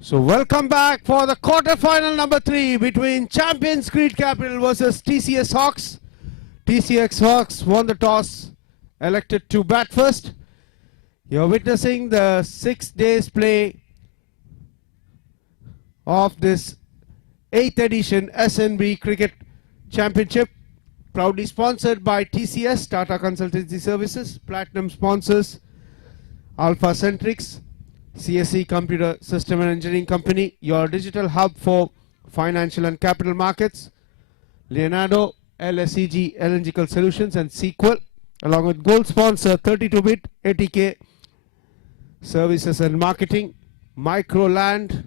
So welcome back for the quarter-final number 3 between Champions Cricket Capital versus TCS Hawks. TCS Hawks won the toss, elected to bat first. You're witnessing the 6 days play of this 8th edition SNB Cricket Championship, proudly sponsored by TCS, Tata Consultancy Services, Platinum sponsors, Alpha Centrics, CSE Computer System and Engineering Company, your digital hub for financial and capital markets, Leonardo, LSEG Electrical Solutions and Sequel, along with gold sponsor 32-bit, ATK Services and Marketing, Microland,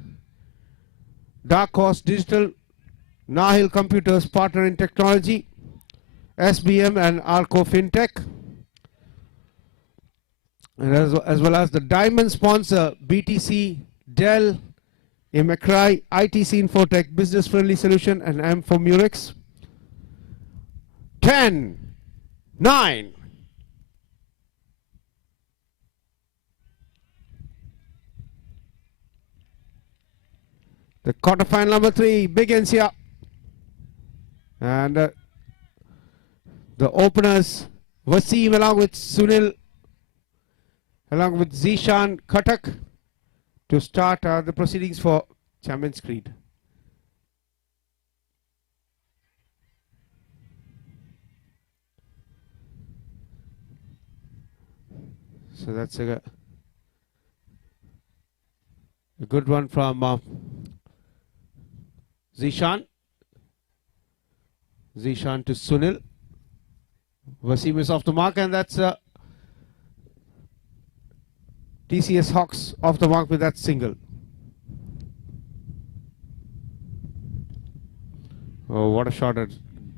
Dark Horse Digital, Nahil Computers Partner in Technology, SBM and Arco FinTech, and as well as the diamond sponsor BTC, Dell, McRae, ITC Infotech, Business Friendly Solution and M for Murex. 10, 9. The quarterfinal number 3 begins here. And the openers, Wasim along with Sunil, along with Zishan Khatak to start the proceedings for Champions Creed. So that's a good one from Zishan. Zishan to Sunil. Wasim is off the mark, and that's TCS Hawks off the mark with that single. Oh, what a shot!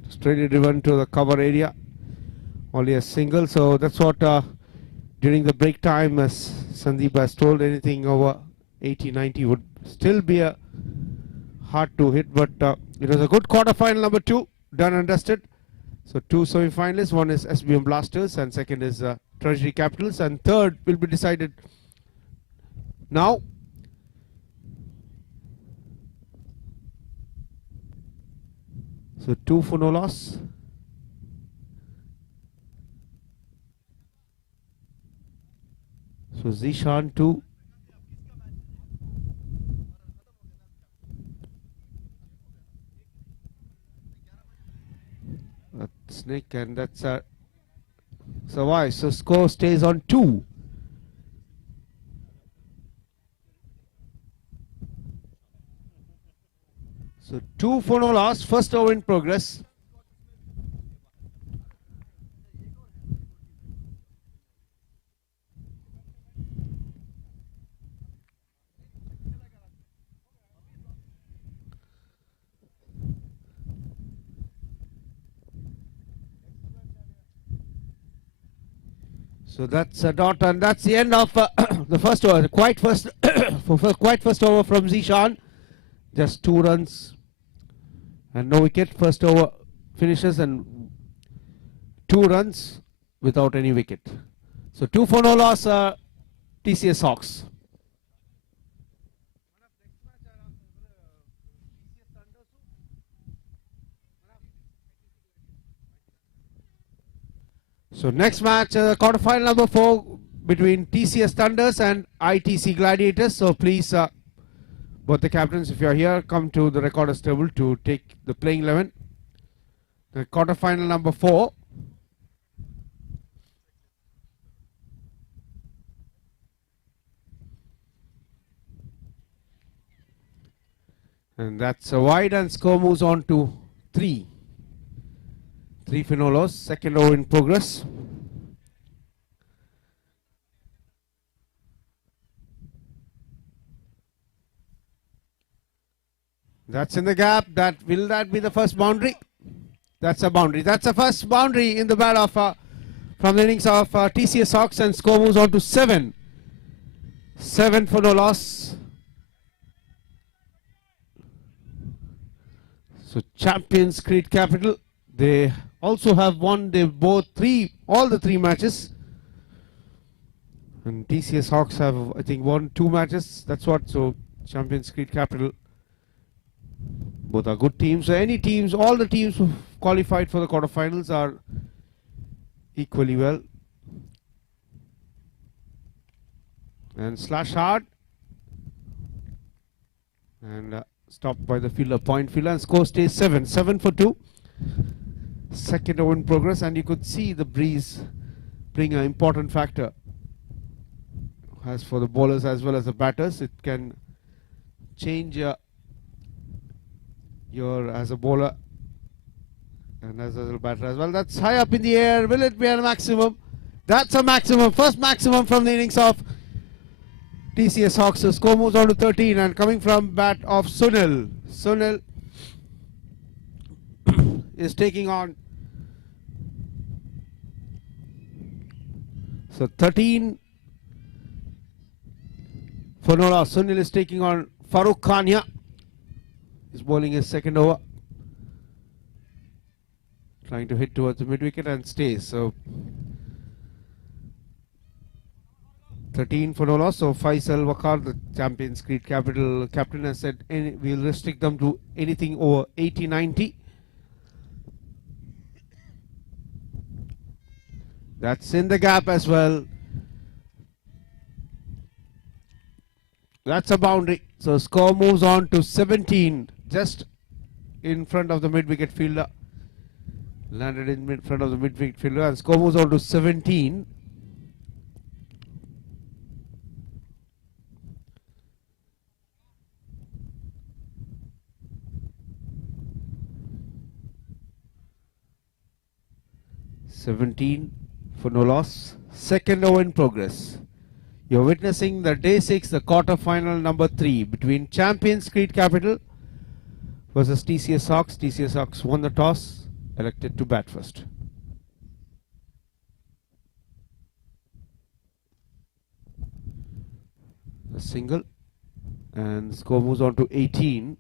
Straight driven to the cover area. Only a single, so that's what during the break time, as Sandeep has told, anything over 80-90 would still be a hard to hit, but it was a good quarterfinal number 2, done and dusted. So 2 semi-finalists, one is SBM Blasters and second is Treasury Capitals, and third will be decided now. So 2 for no loss. So Zishan 2. Snake, and that's so why? So score stays on 2. So 2 for no loss, first over in progress. So that's a dot, and that's the end of the first over. Quite first, quite first over from Zishan. Just 2 runs and no wicket. First over finishes and 2 runs without any wicket. So 2 for no loss, TCS Hawks. So next match, quarterfinal number 4 between TCS Thunders and ITC Gladiators. So please, both the captains, if you are here, come to the recorders table to take the playing 11. The quarterfinal number 4. And that's a wide, and score moves on to 3. 3 for no loss, second over in progress. That's in the gap. Will that be the first boundary? That's a boundary. That's the first boundary in the bat of from the innings of TCS Hawks, and score moves on to 7. 7 for no loss. So Champions Cricket Capital, they also have won all the 3 matches. And TCS Hawks have, I think, won 2 matches. That's what. So Champions Cricket Capital. Both are good teams. So any teams, all the teams who qualified for the quarterfinals are equally well. And slash hard. And stopped by the fielder, point fielder, and score stays 7. 7 for 2. Second over in progress, and you could see the breeze being an important factor. As for the bowlers as well as the batters, it can change your as a bowler and as a batter as well. That's high up in the air. Will it be a maximum? That's a maximum. First maximum from the innings of TCS Hawks. The score moves on to 13, and coming from bat of Sunil. Sunil is taking on. So 13 for no loss. Sunil is taking on Farooq Khania. He's bowling his second over. Trying to hit towards the mid wicket and stays. So 13 for no loss. So Faisal Wakar, the Champions Cricket Capital captain, has said we'll restrict them to anything over 80-90. That's in the gap as well. That's a boundary. So score moves on to 17, just in front of the mid-wicket fielder. Landed in front of the mid-wicket fielder, and score moves on to 17. For no loss. Second over in progress. You're witnessing the day 6, the quarter final number 3 between Champions Cricket Capital versus TCS Hawks. TCS Hawks won the toss, elected to bat first. A single, and the score moves on to 18.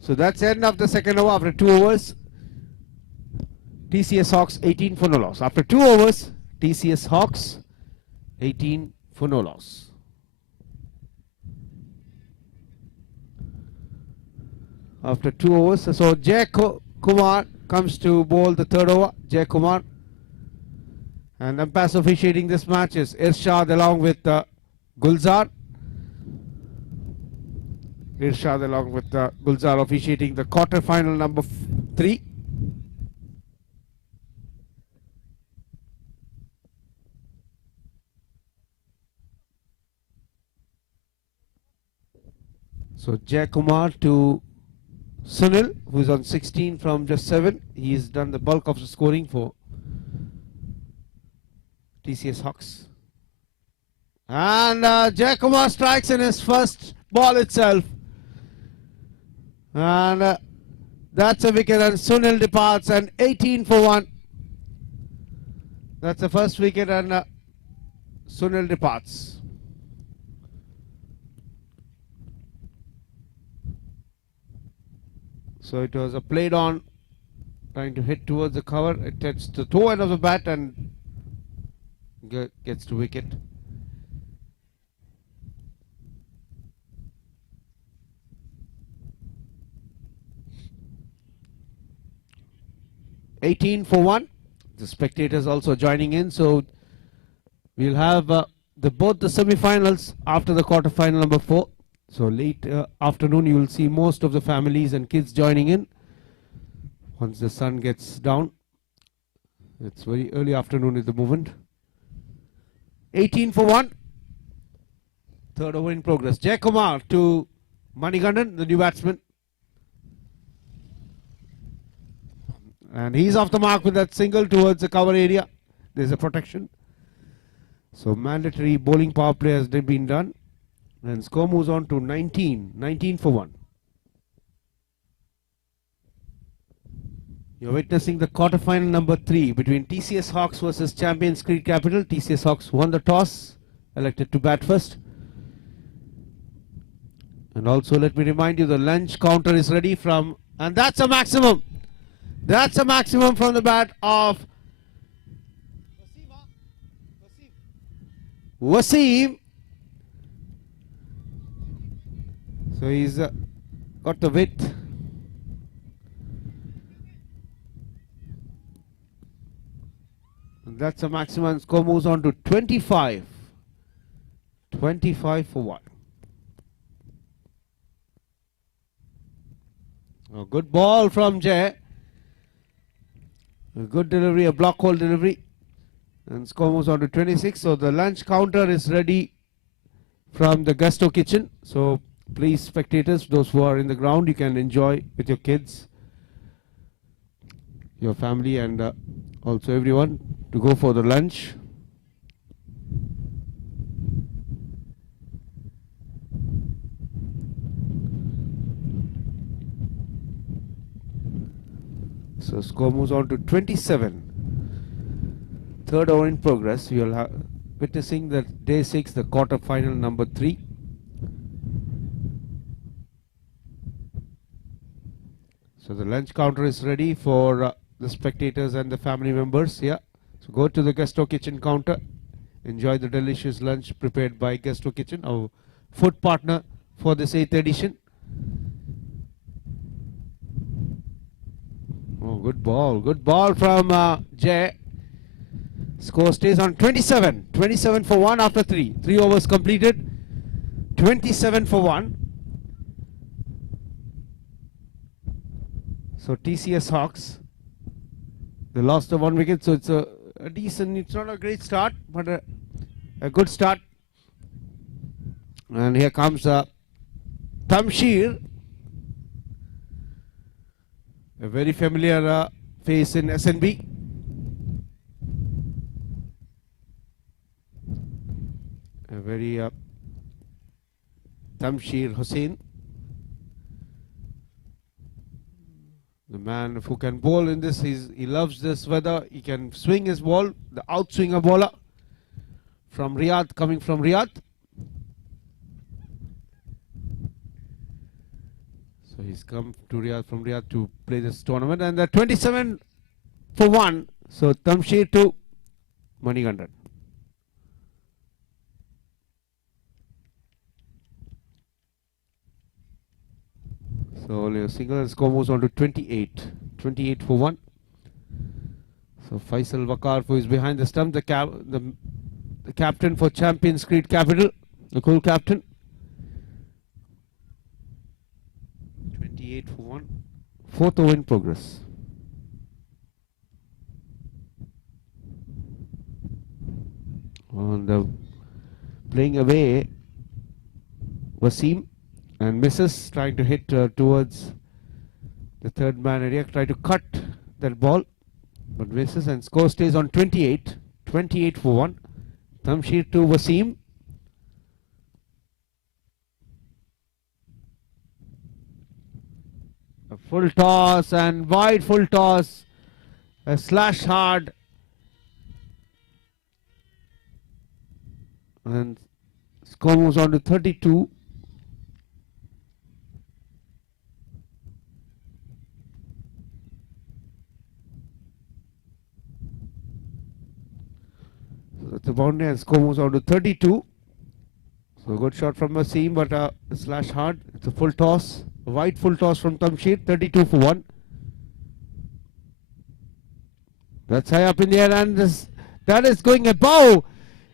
So that's the end of the second over after 2 overs. TCS Hawks 18 for no loss. After 2 overs, TCS Hawks 18 for no loss. After 2 overs, so Jay Kumar comes to bowl the third over. Jay Kumar. And umpires officiating this match is Irshad along with Gulzar. Irshad along with Gulzar officiating the quarter final number 3. So Jay Kumar to Sunil, who is on 16 from just 7. He's done the bulk of the scoring for TCS Hawks. And Jay Kumar strikes in his first ball itself. And that's a wicket, and Sunil departs, and 18 for 1. That's the first wicket, and Sunil departs. So it was a played on, trying to hit towards the cover. It hits the toe end of the bat and gets to wicket. $18 for 1. The spectators also joining in. So we'll have both the semi-finals after the quarter-final number 4. So late afternoon, you will see most of the families and kids joining in once the sun gets down. It's very early afternoon is the movement. 18 for 1. Third over in progress. Jay Kumar to Manigandan, the new batsman. And he's off the mark with that single towards the cover area. There's a protection. So mandatory bowling power play has been done. And score moves on to 19 for 1. You're witnessing the quarterfinal number 3 between TCS Hawks versus Champions Cricket Capital. TCS Hawks won the toss, elected to bat first. And also let me remind you, the lunge counter is ready from, and that's a maximum. That's a maximum from the bat of Wasim. So he's got the width. And that's a maximum. Score moves on to 25. 25 for 1. A good ball from Jay. A good delivery, a block hole delivery. And score moves on to 26. So the lunch counter is ready from the Gusto kitchen. So please, spectators, those who are in the ground, you can enjoy with your kids, your family, and also everyone to go for the lunch. So score moves on to 27. Third over in progress. We are witnessing the day 6, the quarter final number 3. So the lunch counter is ready for the spectators and the family members here. So go to the Gusto kitchen counter. Enjoy the delicious lunch prepared by Gusto Kitchen, our food partner for this 8th edition. Oh, good ball from Jay. Score stays on 27. 27 for 1 after 3. 3 overs completed. 27 for 1. So TCS HAWKS, they lost the 1 wicket, so it's a decent, it's not a great start, but a good start. And here comes Tamshir, a very familiar face in SNB. A very Tamshir Hussain, the man who can bowl in this. He loves this weather. He can swing his ball, the outswinger bowler from Riyadh, coming from Riyadh. So he's come to Riyadh from Riyadh to play this tournament, and the 27 for 1. So Tamshir to Manigandan. So only a single, score moves on to 28. 28 for 1. So Faisal Waqar, who is behind the stump, the captain for Champions Creed Capital, the cool captain. 28 for 1. 4th over in progress. On the playing away, Wasim, and misses, trying to hit towards the third man area, try to cut that ball, but misses, and score stays on 28. 28 for 1. Tamshir to Wasim. A full toss and wide full toss, a slash hard, and score moves on to 32. The boundary, and score moves on to 32. So good shot from Wasim, but a slash hard. It's a full toss, a wide full toss from Tamshir. 32 for 1. That's high up in the air, and that is going above.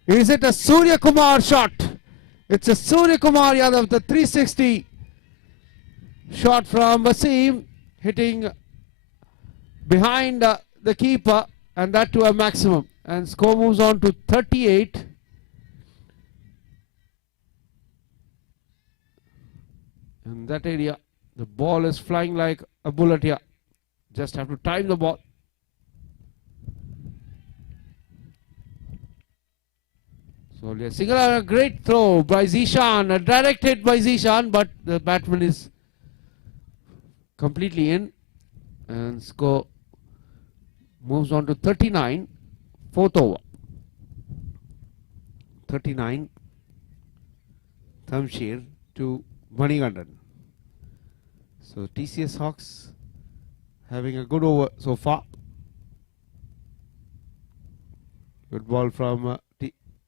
Is it a Surya Kumar shot? It's a Surya Kumar Yadav, the 360 shot from Wasim, hitting behind the keeper, and that to a maximum. And score moves on to 38. In that area, the ball is flying like a bullet here. Just have to time the ball. So a single, a great throw by Zishan, a direct hit by Zishan, but the batsman is completely in. And score moves on to 39. 4th over. 39. Tamshir to Manigandan. So TCS Hawks having a good over so far. Good ball from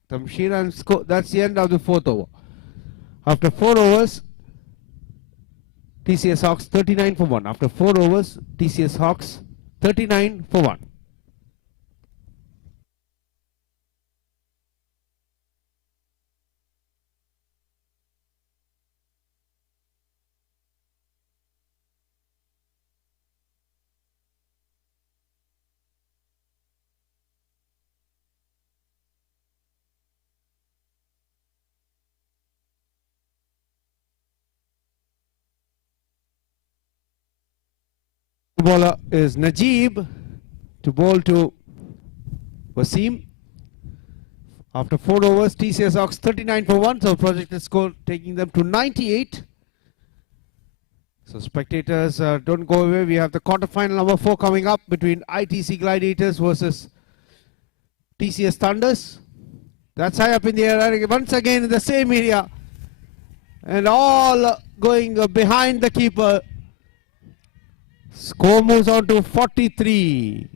Tamshir, and that's the end of the 4th over. After 4 overs, TCS Hawks 39 for 1. After 4 overs, TCS Hawks 39 for 1. Bowler is Najib to bowl to Wasim. After 4 overs, TCS Hawks 39 for 1. So projected score taking them to 98. So spectators, don't go away. We have the quarterfinal number 4 coming up between ITC Gladiators versus TCS Thunders. That's high up in the air. Once again in the same area. And all going behind the keeper. Score moves on to 43.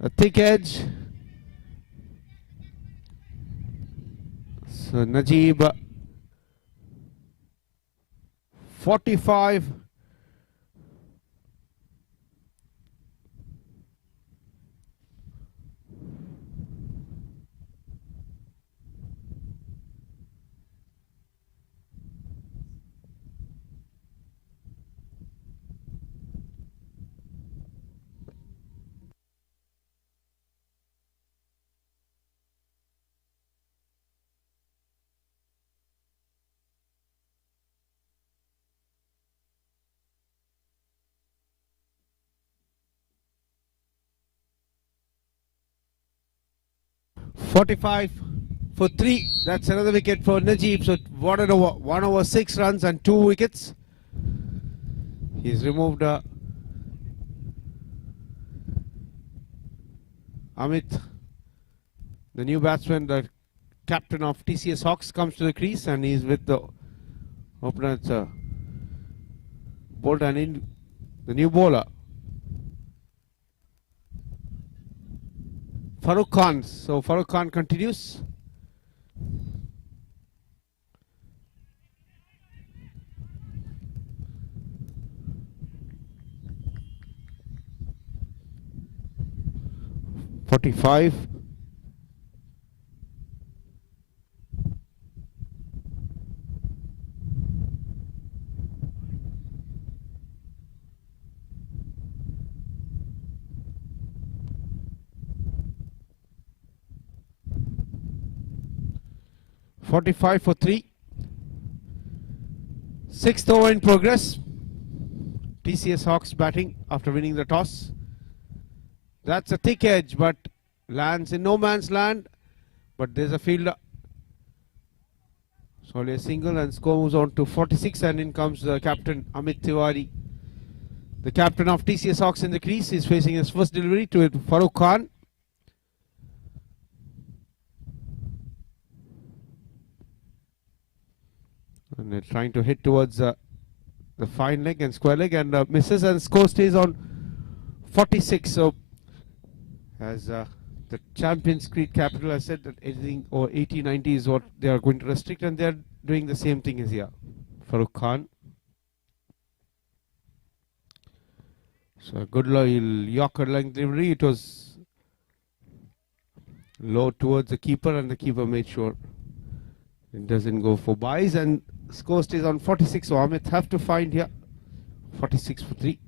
A thick edge. So Najib 45. .45 for 3. That's another wicket for Najib. So 1 over 6 runs and 2 wickets. He's removed Amit, the new batsman, the captain of TCS Hawks, comes to the crease and he's with the opener. Bolt and in the new bowler Farooq Khan. So Farooq Khan continues. .45. .45 for 3. 6th over in progress. TCS Hawks batting after winning the toss. That's a thick edge, but lands in no man's land. But there's a fielder. So only a single, and score moves on to 46, and in comes the captain Amit Tiwari. The captain of TCS Hawks in the crease is facing his first delivery to Farooq Khan. And they're trying to hit towards the fine leg and square leg, and misses, and score stays on 46. So as the Champions Creed capital has said that anything over 80, 90 is what they are going to restrict, and they are doing the same thing as here. Farooq Khan. So a good Yorker length delivery. It was low towards the keeper, and the keeper made sure it doesn't go for buys, and score stays on 46. So Amit have to find here 46 for 3.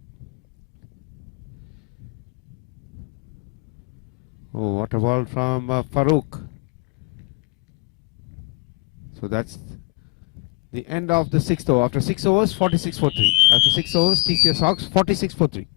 Oh, what a ball from Farooq. So that's the end of the 6th over. After 6 overs, 46 for 3. After 6 overs, TCS Hawks 46 for 3.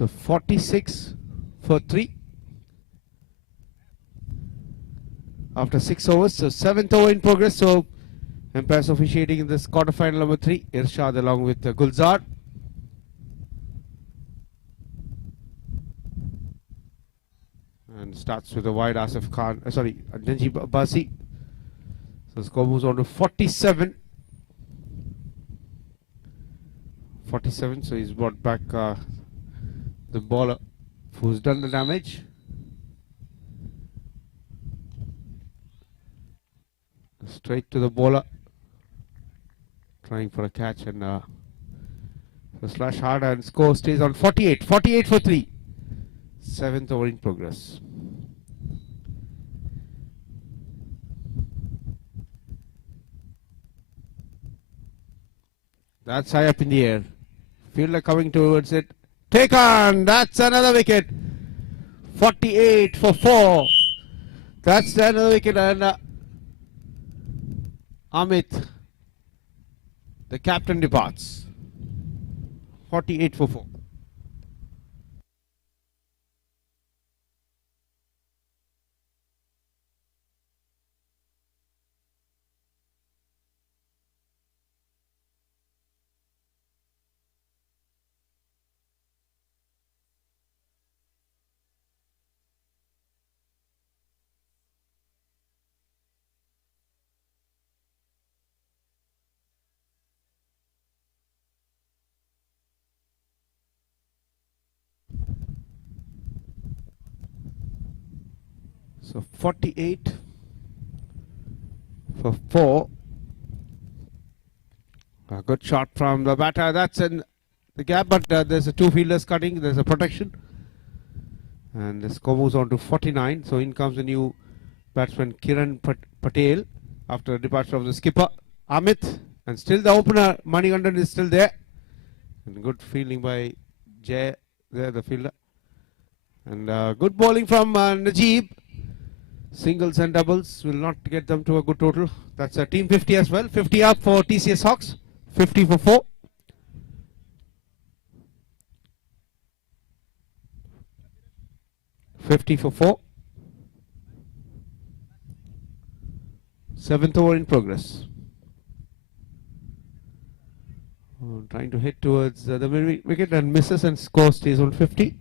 So 46 for 3 after 6 overs. So 7th over in progress. So umpires officiating in this quarterfinal number 3. Irshad along with Gulzar. And starts with a wide Asif Khan, Najib Abbasi. So score moves on to 47. 47, so he's brought back the bowler who's done the damage. Straight to the bowler, trying for a catch, and the slash hard, and score stays on 48. 48 for 3. 7th over in progress. That's high up in the air. Fielder coming towards it. Take on! That's another wicket. 48 for 4. That's another wicket, and Amit, the captain, departs. 48 for 4. So 48 for 4. A good shot from the batter. That's in the gap, but there's a 2 fielders cutting. There's a protection. And the score moves on to 49. So in comes the new batsman Kiran Patel after the departure of the skipper Amit. And still the opener Manikandan is still there. And good fielding by Jay there, the fielder. And good bowling from Najib. Singles and doubles will not get them to a good total. That's a team 50 as well. 50 up for TCS Hawks. 50 for 4. For 4. 7th over in progress. Trying to hit towards the wicket and misses, and score stays on 50.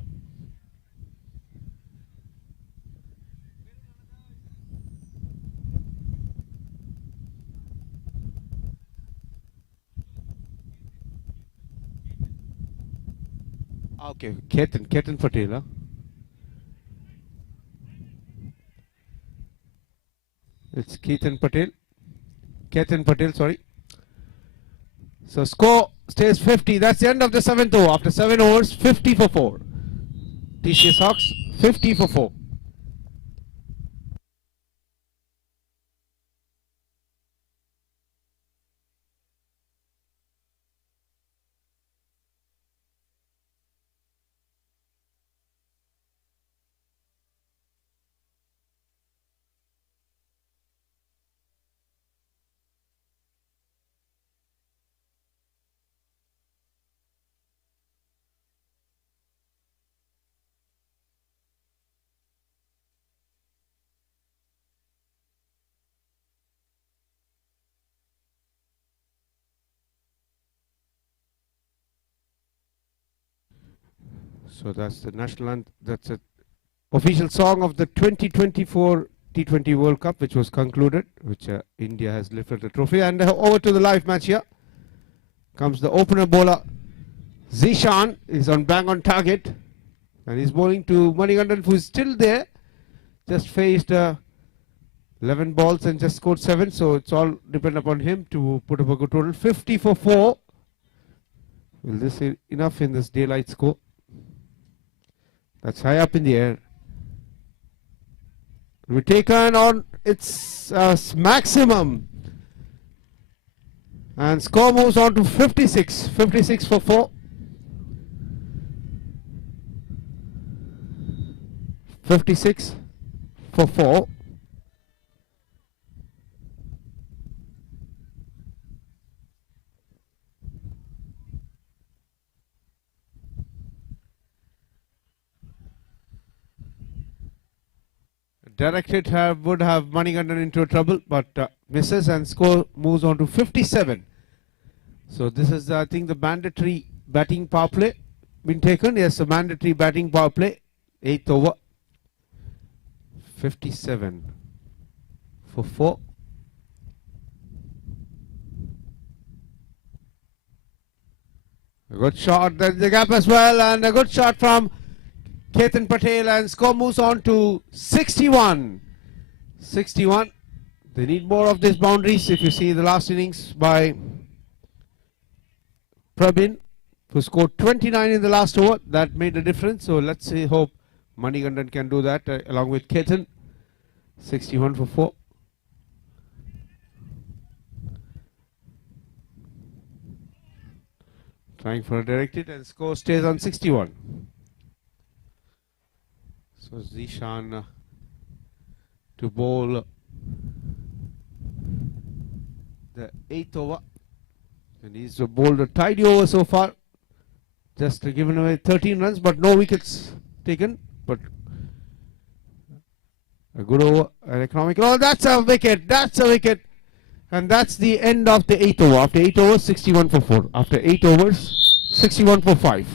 Okay, Ketan Patel. Huh? It's Ketan Patel, sorry. So score stays 50. That's the end of the 7th over. After 7 overs, 50 for 4. TCS Hawks, 50 for 4. So that's the national anthem. That's an official song of the 2024 T20 World Cup, which was concluded, which India has lifted the trophy. And over to the live match here. Comes the opener bowler. Zishan is on bang on target. And he's bowling to Manikandan, who is still there. Just faced 11 balls and just scored 7. So it's all depend upon him to put up a good total. 50 for 4. Will this be enough in this daylight score? That's high up in the air. We taken on its maximum. And score moves on to 56. 56 for 4. 56 for 4. Directed would have Manikandan into trouble, but misses, and score moves on to 57. So this is, I think, the mandatory batting power play been taken. Yes, a mandatory batting power play. 8th over. 57 for 4. A good shot, there's the gap as well, and a good shot from Ketan Patel, and score moves on to 61. 61. They need more of these boundaries. If you see the last innings by Prabin, who scored 29 in the last over, that made a difference. So let's see, hope Manikandan can do that along with Ketan. 61 for 4. Trying for a directed, and score stays on 61. So Zishan to bowl the 8th over, and he's bowled a tidy over so far, just given away 13 runs but no wickets taken, but a good over, an economical. Oh, that's a wicket, and that's the end of the 8th over. After 8 overs, 61 for 4. After 8 overs, 61 for 5.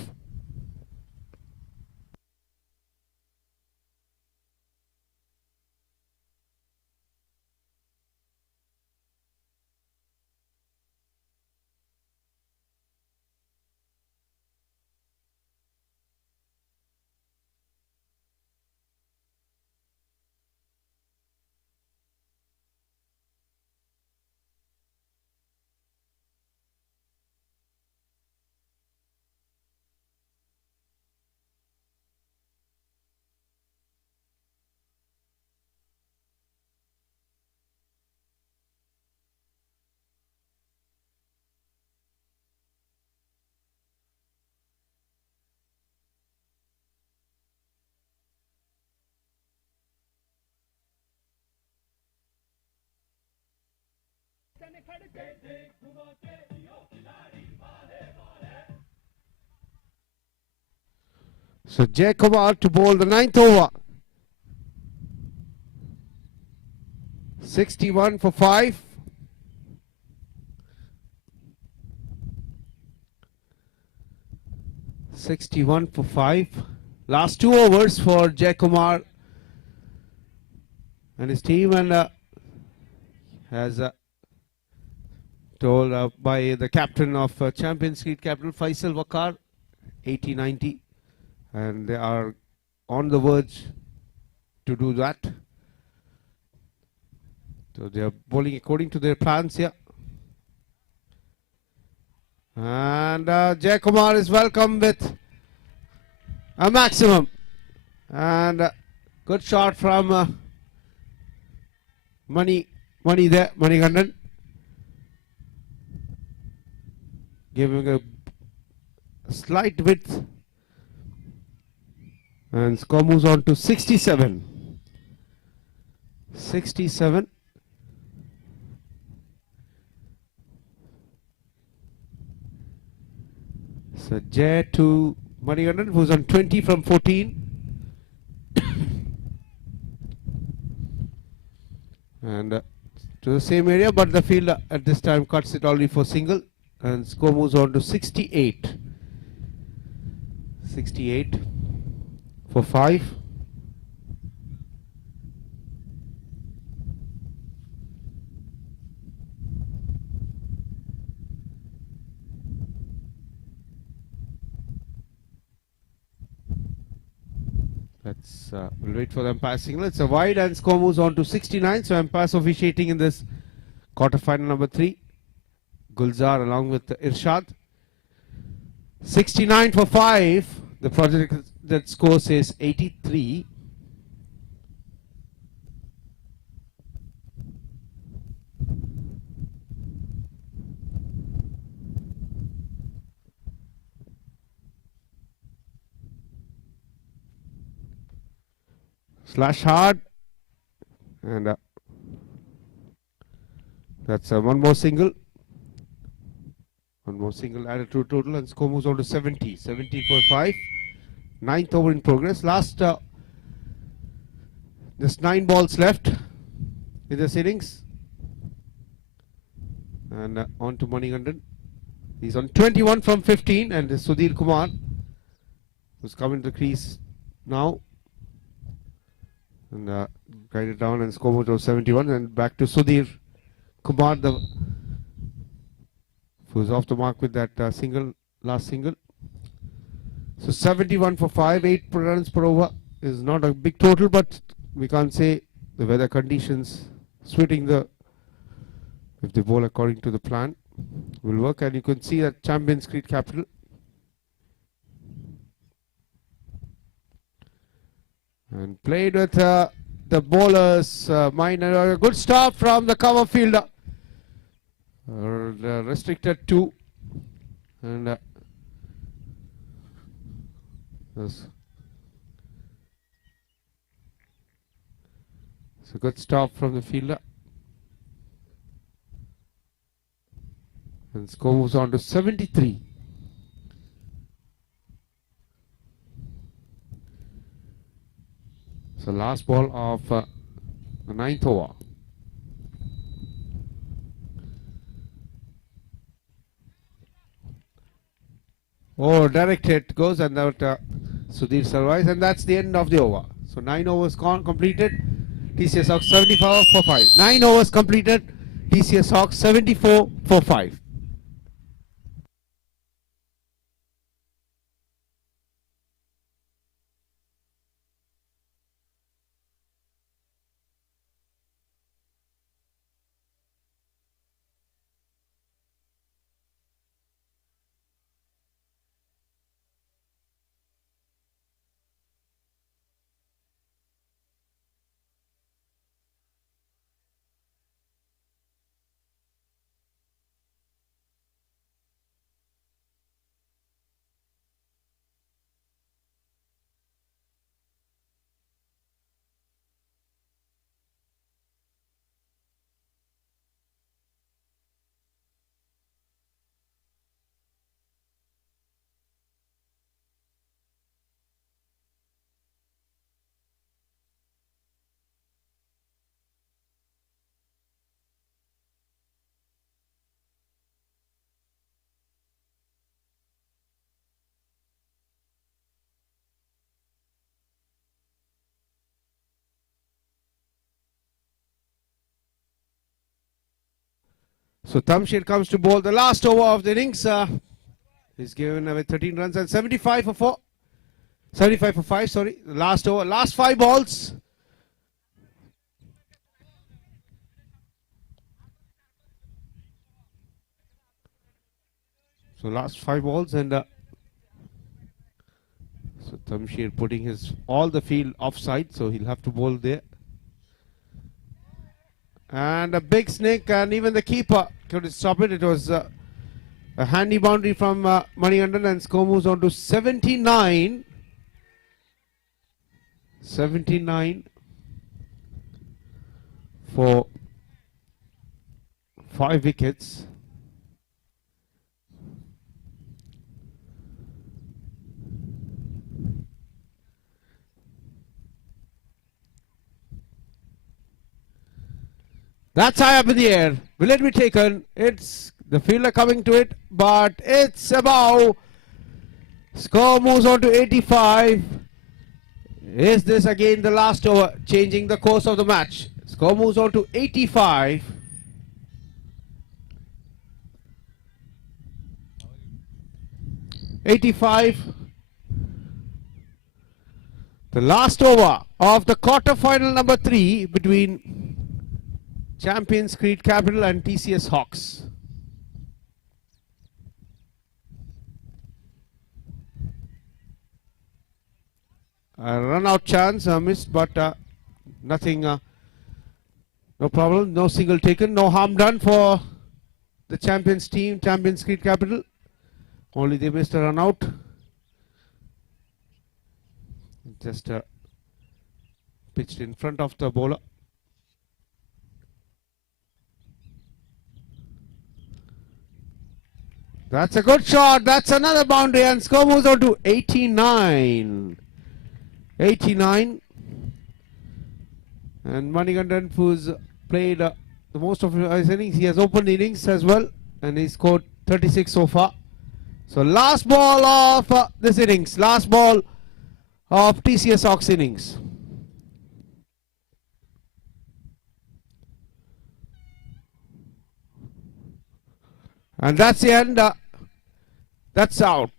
So Jay Kumar to bowl the 9th over. 61 for 5. Last 2 overs for Jay Kumar and his team, and as told by the captain of Champions League capital, Faisal Wakar, 80-90, and they are on the verge to do that. So they are bowling according to their plans here. And Jay Kumar is welcome with a maximum. And good shot from Mani there, Manikandan. Giving a slight width. And score moves on to 67. 67. So Jay to Manikandan, who's on 20 from 14. And to the same area, but the field at this time cuts it only for single. And score moves on to 68. 68 for 5. We'll wait for the umpire signal. It's a wide, and score moves on to 69. So umpires officiating in this quarterfinal number 3. Gulzar along with Irshad. 69 for 5. The projected score says 83. Slash hard, and that's one more single. One more single added to total, and score moves on to 70. 70 for 5. 9th over in progress. Last Just 9 balls left in this innings. And on to Manikandan. He's on 21 from 15, and Sudhir Kumar, who's coming to the crease now. And guided down and score to 71, and back to Sudhir Kumar, who's off the mark with that last single. So 71 for 5, 8 runs per over is not a big total, but we can't say the weather conditions suiting if they bowl according to the plan will work. And you can see that Champions Cricket Capital. And played with the bowlers. A good stop from the cover fielder. Restricted 2. And it's a good stop from the fielder. And score moves on to 73. So last ball of the 9th over. Oh, direct hit goes, and that Sudhir survives, and that's the end of the over. So 9 overs completed. TCS HAWKS 74 for 5. 9 overs completed. TCS HAWKS 74 for 5. So Tamshir comes to bowl the last over of the innings. He's given away 13 runs and 75 for 4. 75 for 5, sorry. The last over, last 5 balls. So last 5 balls, and so Tamshir putting all the field offside, so he'll have to bowl there. And a big snake, and even the keeper couldn't stop it. It was a handy boundary from Manikandan, and score moves on to 79. 79 for 5 wickets. That's high up in the air. Will it be taken? It's the fielder coming to it, but it's above. Score moves on to 85. Is this again the last over, changing the course of the match? Score moves on to 85. The last over of the quarter-final number 3 between Champions Cricket Capital and TCS HAWKS. A run-out chance missed, but nothing. No problem. No single taken. No harm done for the Champions team, Champions Cricket Capital. Only they missed a run-out. Just pitched in front of the bowler. That's a good shot. That's another boundary, and score moves on to 89. 89. And Manikandan, who's played the most of his innings, he has opened innings as well, and he scored 36 so far. So last ball of this innings, last ball of TCS HAWKS innings. And that's the end. That's out.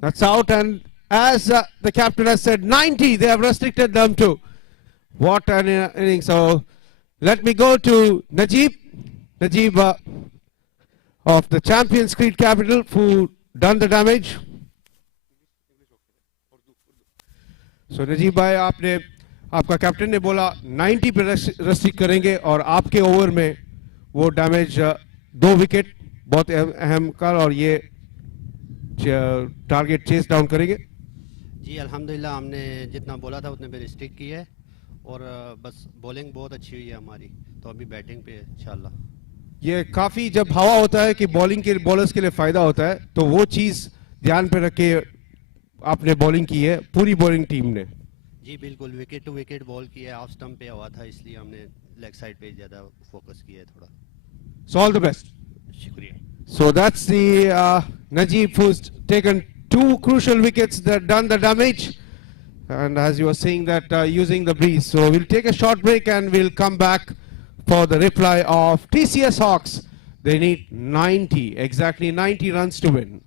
That's out. And as the captain has said, 90 they have restricted them to. What an inning. So let me go to Najib. Najib of the Champions Cricket Capital, who done the damage. So Najib भाई आपने आपका captain ने बोला 90 पे restrict करेंगे और आपके over में वो डैमेज 2 विकेट बहुत अहम कर और ये टारगेट चेस डाउन करेंगे. जी अल्हम्दुलिल्लाह हमने जितना बोला था उतने पे रिस्ट्रिक्ट की है और बस बॉलिंग बहुत अच्छी हुई है हमारी, तो अभी बैटिंग पे इंशाल्लाह. ये काफ़ी जब हवा होता है कि बॉलिंग के बॉलर्स के लिए फ़ायदा होता है, तो वो चीज़ ध्यान पे रख के आपने बॉलिंग की है पूरी बॉलिंग टीम ने. जी बिल्कुल, विकेट टू विकेट बॉल की है, ऑफ स्टंप पे हुआ था इसलिए हमने लेग साइड पे ज़्यादा फोकस किया है थोड़ा. So all the best. शुक्रिया. So that's the Najib who's taken 2 crucial wickets that done the damage, and as you were saying that using the breeze. So we'll take a short break and we'll come back for the reply of TCS HAWKS. They need 90, exactly 90 runs to win.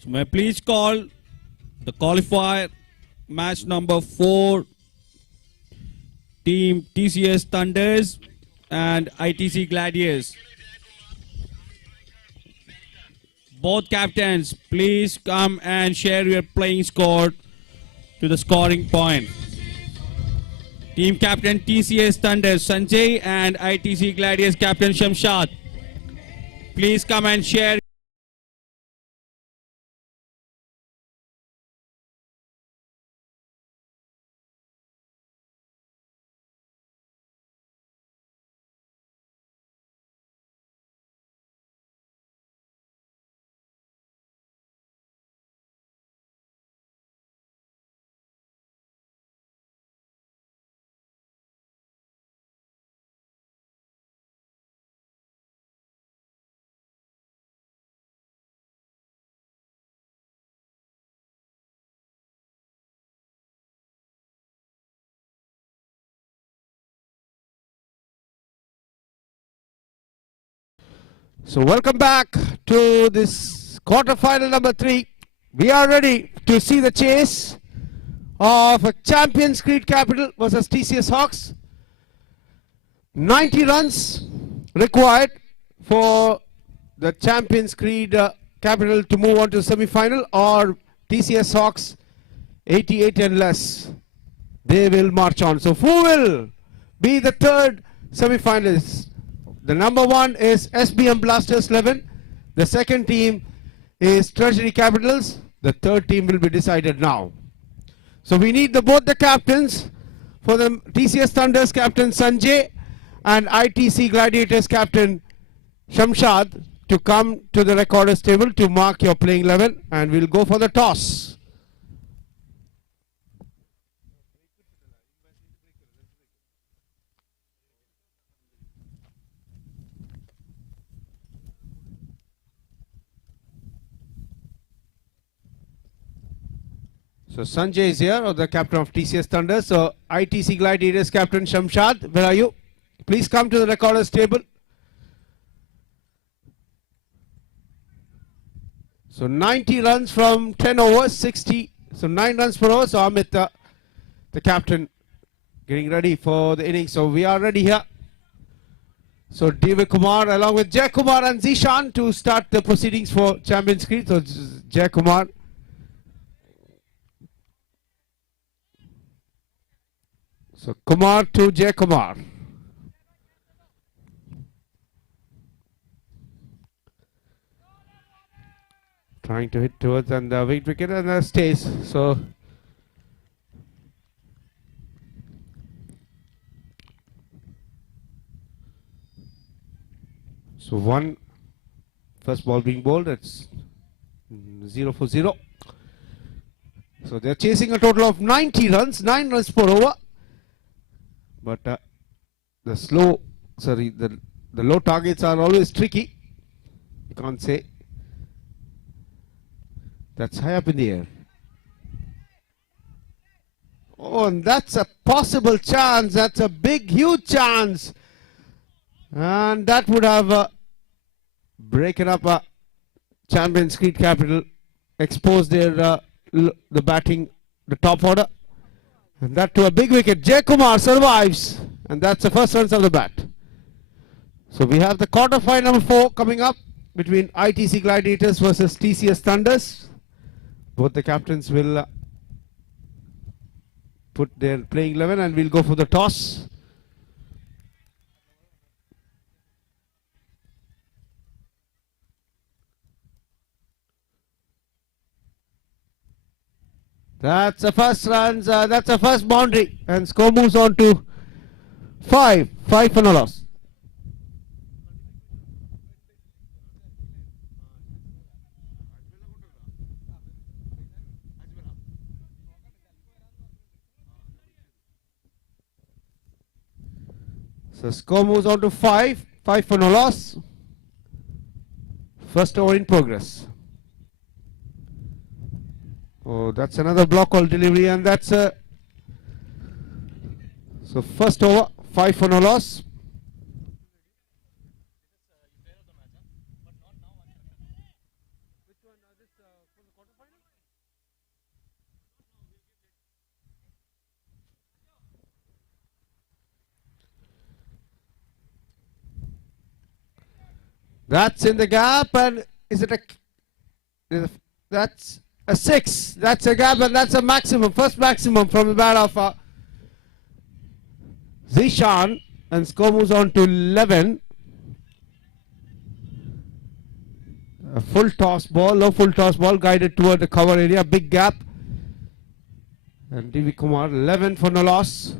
So may I please call The qualifier match number 4, team TCS Thunders and ITC Gladiators. Both captains, please come and share your playing score to the scoring point. Team captain TCS Thunders Sanjay and ITC Gladiators captain Shamshad, please come and share. So welcome back to this quarter-final number 3. We are ready to see the chase of a Champions Creed Capital versus TCS Hawks. 90 runs required for the Champions Creed Capital to move on to the semi-final, or TCS Hawks 88 and less. They will march on. So who will be the third semi-finalist? The number 1 is SBM Blasters 11. The second team is Treasury Capitals. The third team will be decided now. So we need both the captains. For the TCS Thunders captain Sanjay and ITC Gladiators captain Shamshad to come to the recorders table to mark your playing 11, and we'll go for the toss. So Sanjay is here, or the captain of TCS Thunder. So ITC Gladiators captain Shamshad, where are you? Please come to the recorders table. So 90 runs from 10 overs, 60. So 9 runs per over. So Amit, the captain, getting ready for the innings. So we are ready here. So David Kumar along with Jay Kumar and Zishan to start the proceedings for Champions Creed. So Jay Kumar. So Kumar to Jay Kumar. Trying to hit towards and the wicket wicket and stays. So one first ball being bowled. It's 0 for 0. So they're chasing a total of 90 runs, 9 runs per over. But the low targets are always tricky. You can't say. That's high up in the air. Oh, and that's a possible chance. That's a big, huge chance. And that would have breaken up a Champions Creed Capital, exposed their the batting, the top order. And that to a big wicket. Jay Kumar survives. And that's the first runs of the bat. So we have the quarter-final number 4 coming up between ITC Gladiators versus TCS Thunders. Both the captains will put their playing 11 and we'll go for the toss. That's the first runs, that's the first boundary, and score moves on to 5 for no loss. So score moves on to 5 for no loss. First over in progress. Oh, that's another block call delivery, and that's a so first over 5 for no loss. That's in the gap, and is it that's a 6. That's a gap, and that's a maximum, first maximum from the bat of Zishan, and score moves on to 11. A full toss ball, low full toss ball guided toward the cover area, big gap. And DV Kumar 11 for no loss.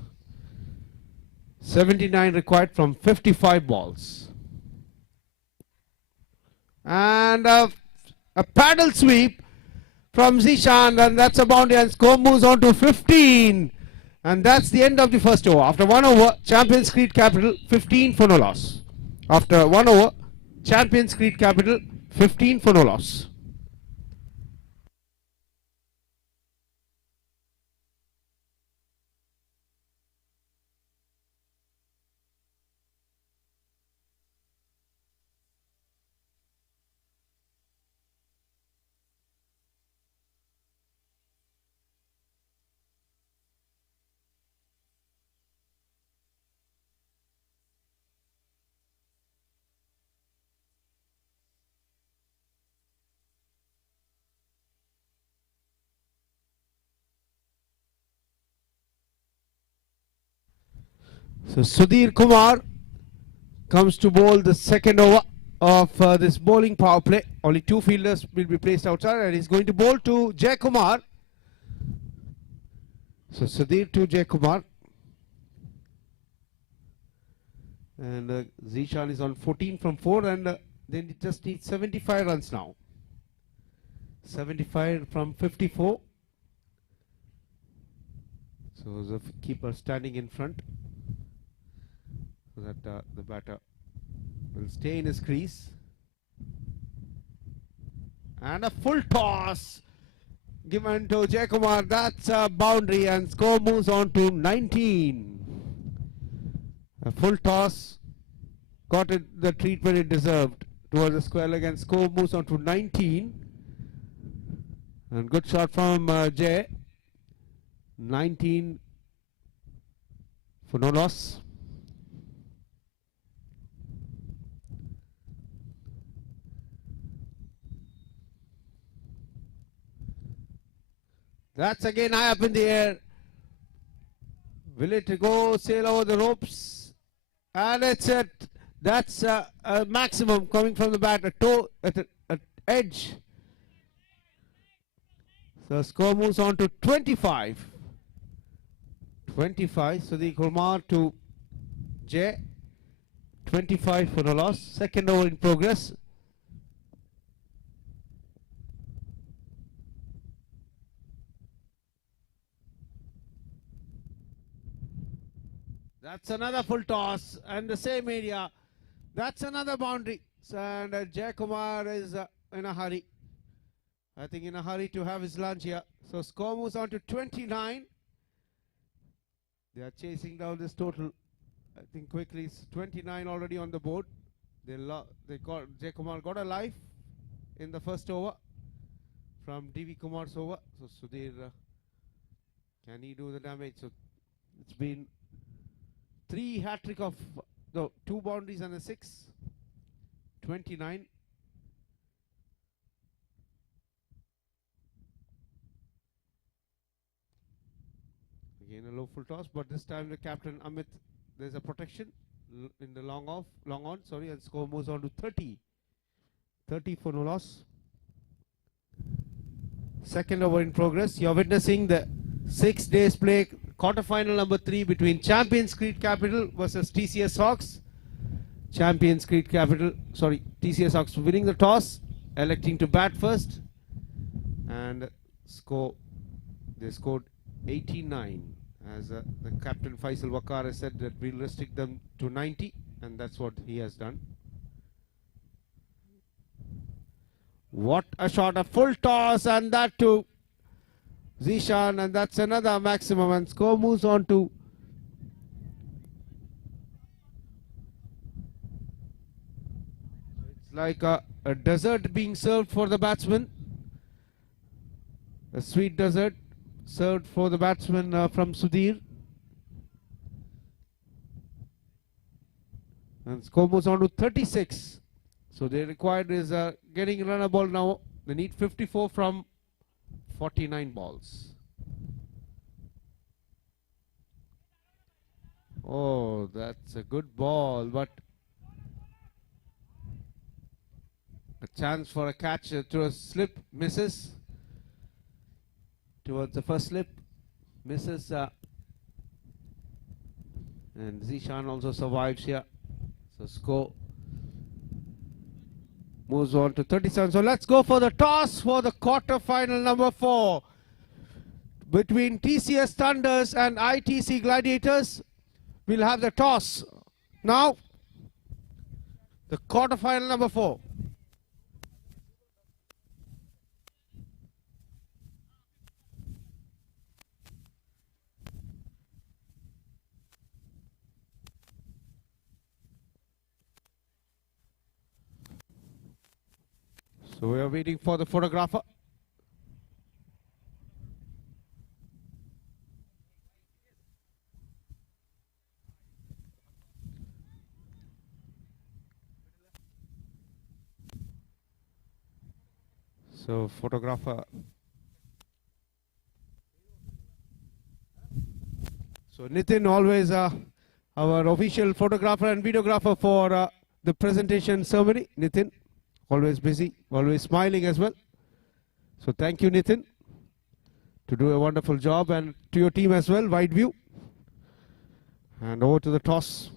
79 required from 55 balls. And a paddle sweep from Zishan, and that's a boundary, and score moves on to 15. And that's the end of the first over. After 1 over, Champions Crete Capital 15 for no loss. After 1 over, Champions Crete Capital 15 for no loss. So Sudhir Kumar comes to bowl the second over of this bowling power play. Only 2 fielders will be placed outside, and he's going to bowl to Jay Kumar. So Sudhir to Jay Kumar. And Zishan is on 14 from 4, and then he just needs 75 runs now. 75 from 54. So the keeper standing in front, so that the batter will stay in his crease. And a full toss given to Jayakumar. That's a boundary, and score moves on to 19. A full toss got it the treatment it deserved towards the square leg, and score moves on to 19. And good shot from Jay. 19 for no loss. That's again high up in the air. Will it go sail over the ropes? And it's it. That's a maximum coming from the bat, a toe at edge. So score moves on to 25. 25. Sudhir Kumar to Jay. 25 for no loss. Second over in progress. That's another full toss, and the same area. That's another boundary. And Jay Kumar is in a hurry. I think in a hurry to have his lunch here. So score moves on to 29. They are chasing down this total. I think quickly it's 29 already on the board. They got Jay Kumar got a life in the first over from DV Kumar's over. So Sudhir, can he do the damage? So it's been 3 hat-trick of 2 boundaries and a 6. 29. Again a low full toss, but this time the captain Amit, there's a protection in the long on, and score moves on to 30. 30 for no loss. Second over in progress. You're witnessing the 6 days play quarterfinal number 3 between Champions Crete Capital versus TCS HAWKS. Champions Crete Capital, TCS HAWKS winning the toss, electing to bat first, and they scored 89. As the captain Faisal Wakar has said that we'll restrict them to 90, and that's what he has done. What a shot, a full toss, and that to Zishan, and that's another maximum, and score moves on to it's like a dessert being served for the batsman, a sweet dessert served for the batsman from Sudhir, and score moves on to 36. So they required is getting runner ball now. They need 54 from 49 balls. Oh, that's a good ball, but a chance for a catch to a slip, misses. Towards the first slip, misses. And Zishan also survives here. So score moves on to 37. So let's go for the toss for the quarter-final number 4 between TCS Thunders and ITC Gladiators. We'll have the toss now. The quarter-final number 4. So we are waiting for the photographer. So photographer. So Nitin, always our official photographer and videographer for the presentation ceremony. Nitin, always busy, always smiling as well. So thank you, Nitin, to do a wonderful job, and to your team as well, Wide View. And over to the toss.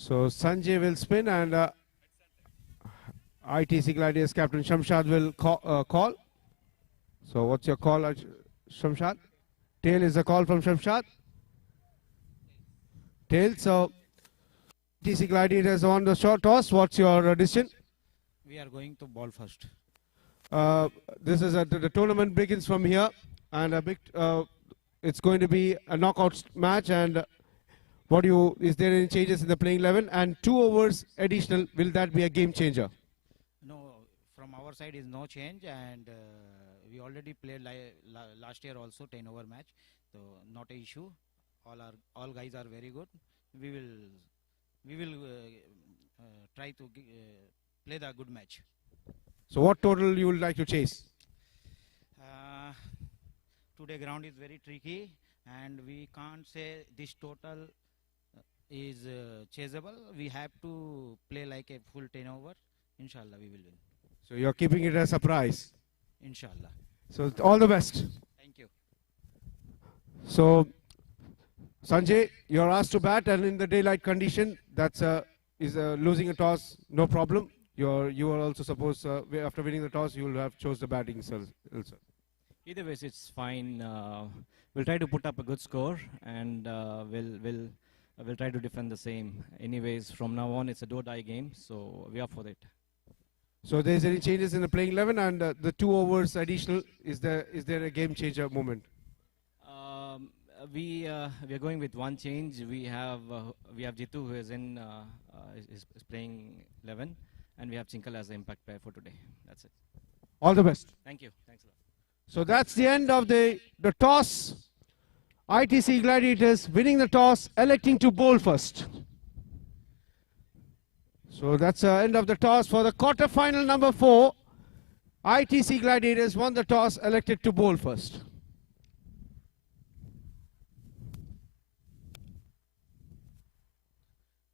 So Sanjay will spin, and ITC Gladiators captain Shamshad will call. So what's your call, Shamshad? Tail is a call from Shamshad. Tail. So ITC Gladiators on the short toss. What's your decision? We are going to ball first. This is the tournament begins from here, and it's going to be a knockout match. And is there any changes in the playing 11? And 2 overs additional, will that be a game changer? No, from our side is no change, and we already played last year also 10-over match, so not an issue. All guys are very good. We will try to play the good match. So what total you would like to chase? Today ground is very tricky, and we can't say this total is chaseable. We have to play like a full 10-over. Inshallah, we will win. So you're keeping it a surprise. Inshallah. So all the best. Thank you. So Sanjay, you're asked to bat, and in the daylight condition, that's losing a toss, no problem. You are also supposed after winning the toss, you will have chose the batting also. Either ways, it's fine. We'll try to put up a good score, and we'll try to defend the same. Anyways, from now on, it's a do-or-die game, so we are for it. So there's any changes in the playing 11, and the 2 overs additional, is there a game changer moment? We are going with one change. We have Jitu, who is is playing 11, and we have Chinkal as the impact player for today. That's it. All the best. Thank you. Thanks a lot. So that's the end of the toss. ITC Gladiators winning the toss, electing to bowl first. So that's the end of the toss for the quarter-final number 4. ITC Gladiators won the toss, elected to bowl first.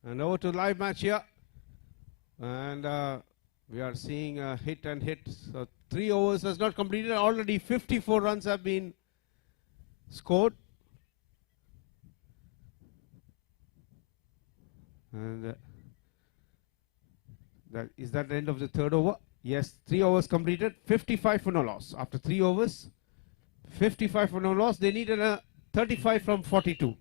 And over to live match here. And we are seeing a hit and hit. So 3 overs has not completed. Already 54 runs have been scored. And is that the end of the 3rd over? Yes, 3 overs completed. 55 for no loss. After 3 overs, 55 for no loss. They needed a 35 from 42.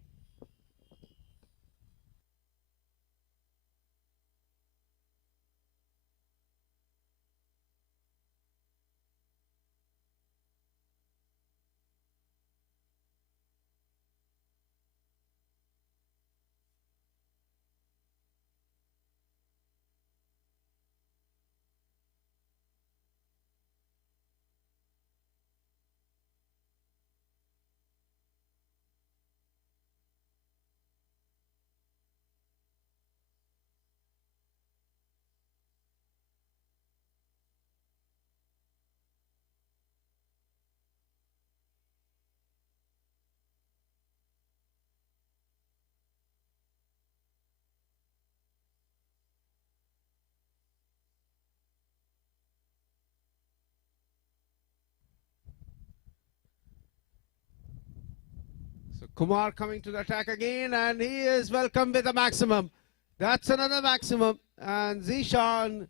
Kumar coming to the attack again, and he is welcome with a maximum. That's another maximum, and Zishan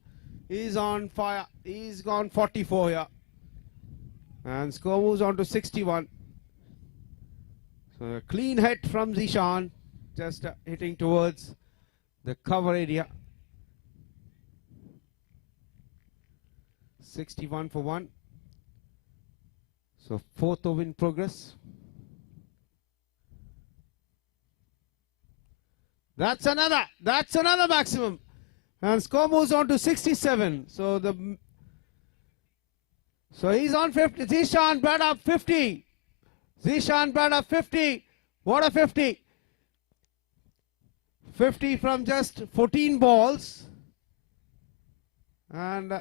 is on fire. He's gone 44 here, and score moves on to 61. So a clean hit from Zishan, just hitting towards the cover area. 61 for 1. So fourth over in progress. That's another maximum, and score moves on to 67. So he's on 50. Zishan brought up 50. Zishan brought up 50. What a 50! 50 from just 14 balls, and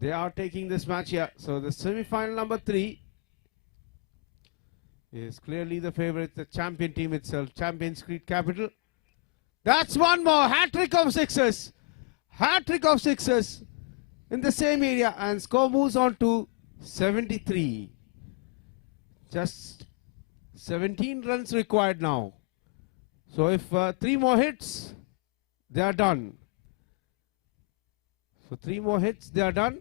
they are taking this match here. So the semi-final number 3 is clearly the favorite, the champion team itself, Champions Cricket Capital. That's one more hat-trick of sixes. Hat-trick of sixes in the same area, and score moves on to 73. Just 17 runs required now. So if 3 more hits, they are done. So 3 more hits, they are done.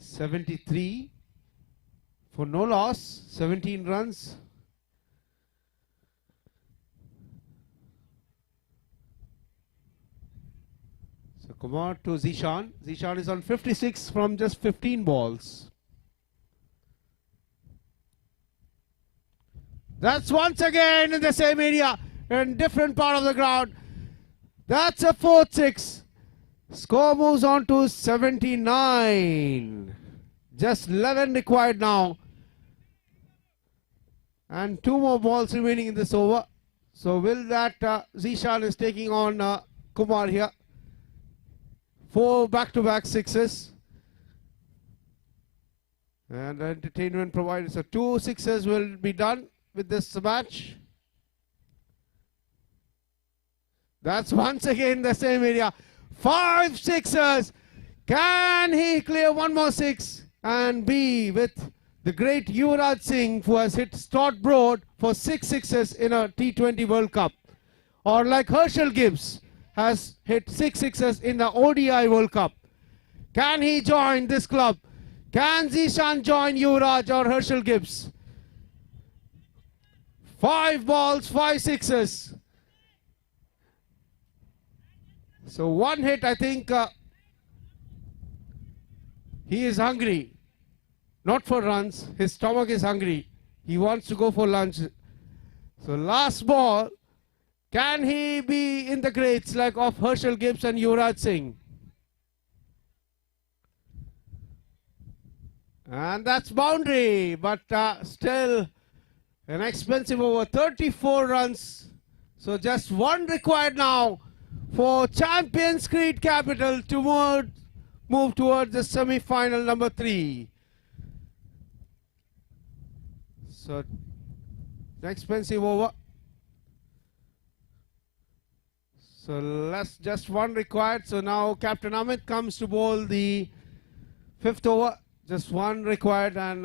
$73 for no loss, 17 runs. So Kumar to Zishan. Zishan is on 56 from just 15 balls. That's once again in the same area, in different part of the ground. That's a 4-6. Score moves on to 79. Just 11 required now. And 2 more balls remaining in this over. So will that Zishan is taking on Kumar here. 4 back-to-back sixes. And entertainment provided. So 2 sixes will be done with this match. That's once again the same area. 5 sixes. Can he clear 1 more 6 and be with the great Yuvraj Singh, who has hit Stott Broad for 6 sixes in a T20 World Cup? Or like Herschel Gibbs has hit 6 sixes in the ODI World Cup. Can he join this club? Can Zishan join Yuvraj or Herschel Gibbs? 5 balls, 5 sixes. So 1 hit, I think he is hungry. Not for runs, his stomach is hungry. He wants to go for lunch. So last ball, can he be in the greats like of Herschel Gibbs and Yuvraj Singh? And that's boundary, but still an expensive over, 34 runs. So just 1 required now for Champions Cricket Capital to move towards the semi-final number 3. So an expensive over. So just 1 required. So now Captain Amit comes to bowl the 5th over. Just 1 required, and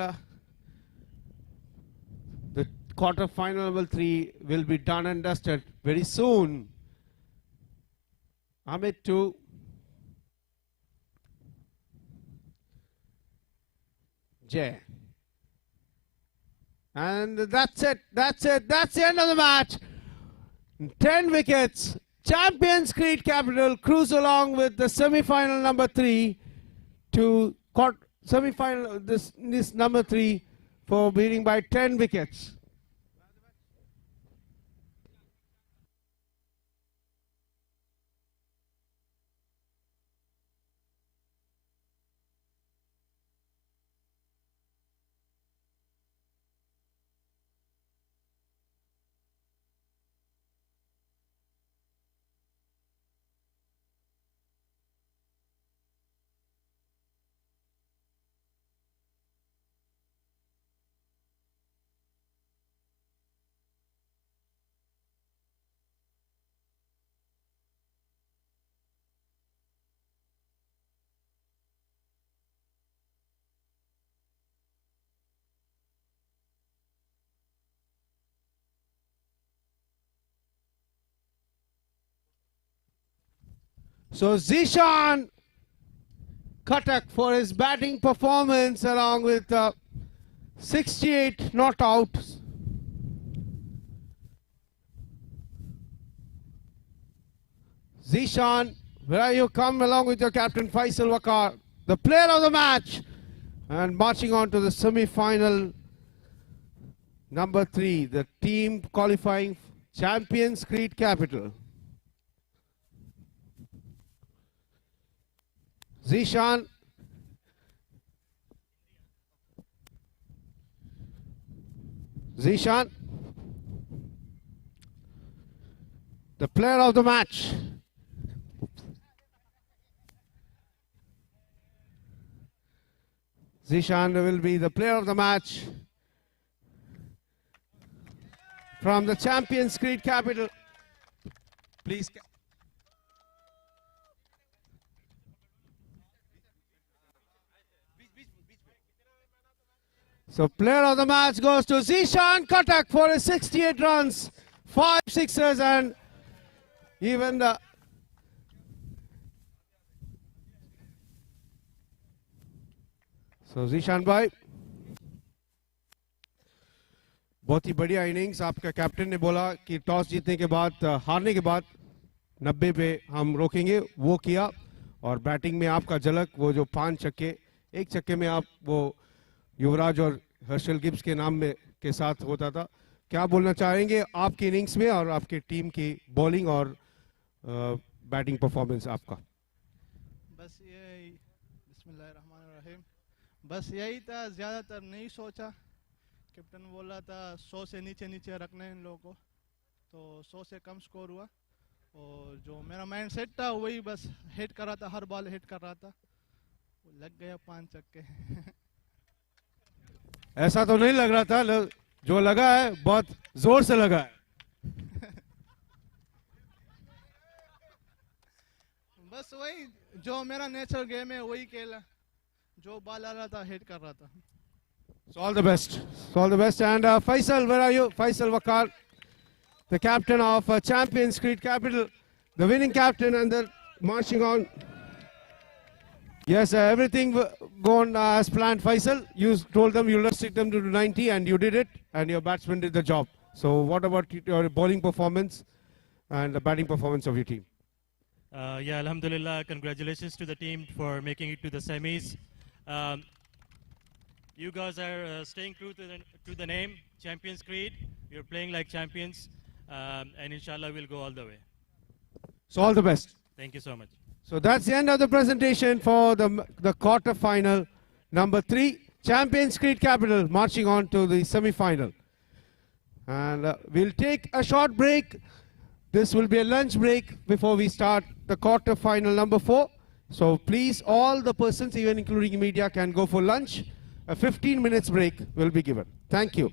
the quarter-final number 3 will be done and dusted very soon. Amit to Jay. And that's it. That's it. That's the end of the match. 10 wickets. Champions Cricket Capital cruise along with the semi-final number 3 to semi-final this number 3 for beating by 10 wickets. So Zishan Katak for his batting performance along with 68 not out. Zishan, where you come along with your captain Faisal Wakar, the player of the match, and marching on to the semi-final number 3, the team qualifying Champions Creed Capital. Zishan. Zishan, the player of the match. Zishan will be the player of the match from the Champions Creed Capital. Please. So player of the match goes to Zishan Katak for his 68 runs, 5 sixes, and even the so Zishan bhai, बहुत ही बढ़िया innings. आपका captain ने बोला कि toss जीतने के बाद हारने के बाद 90 पे हम रोकेंगे, वो किया. और बैटिंग में आपका झलक, वो जो 5 छक्के, एक छक्के में आप वो युवराज और हर्षल गिब्स के नाम में के साथ होता था. क्या बोलना चाहेंगे आपकी इनिंग्स में और आपकी टीम की बॉलिंग और बैटिंग परफॉर्मेंस आपका? बस यही, बिस्मिल्लाहिर्रहमानिर्रहीम, बस यही था, ज़्यादातर नहीं सोचा. कैप्टन बोला था 100 से नीचे नीचे रखना है इन लोगों को, तो 100 से कम स्कोर हुआ. और जो मेरा माइंड सेट था वही बस हिट कर रहा था, हर बॉल हिट कर रहा था, लग गया 5 छक्के. ऐसा तो नहीं लग रहा था, जो लगा है बहुत जोर से लगा है. बस वही जो मेरा नेचर गेम है वही खेला, जो बॉल आ रहा था हिट कर रहा था. So all the best. So all the best. And Faisal, where are you? Faisal Wakar, the captain of Champions Creed Capital, the winning captain, and the marching on. Yes, everything gone as planned, Faisal. You told them you'll restrict them to 90, and you did it, and your batsman did the job. So what about your bowling performance and the batting performance of your team? Yeah, Alhamdulillah, congratulations to the team for making it to the semis. You guys are staying true to the name, Champions Creed. You're playing like champions, and inshallah we'll go all the way. So all the best. Thank you so much. So that's the end of the presentation for the quarter-final number 3, Champions Creed Capital marching on to the semi-final. And we'll take a short break. This will be a lunch break before we start the quarter-final number 4. So please, all the persons, even including media, can go for lunch. A 15 minutes break will be given. Thank you.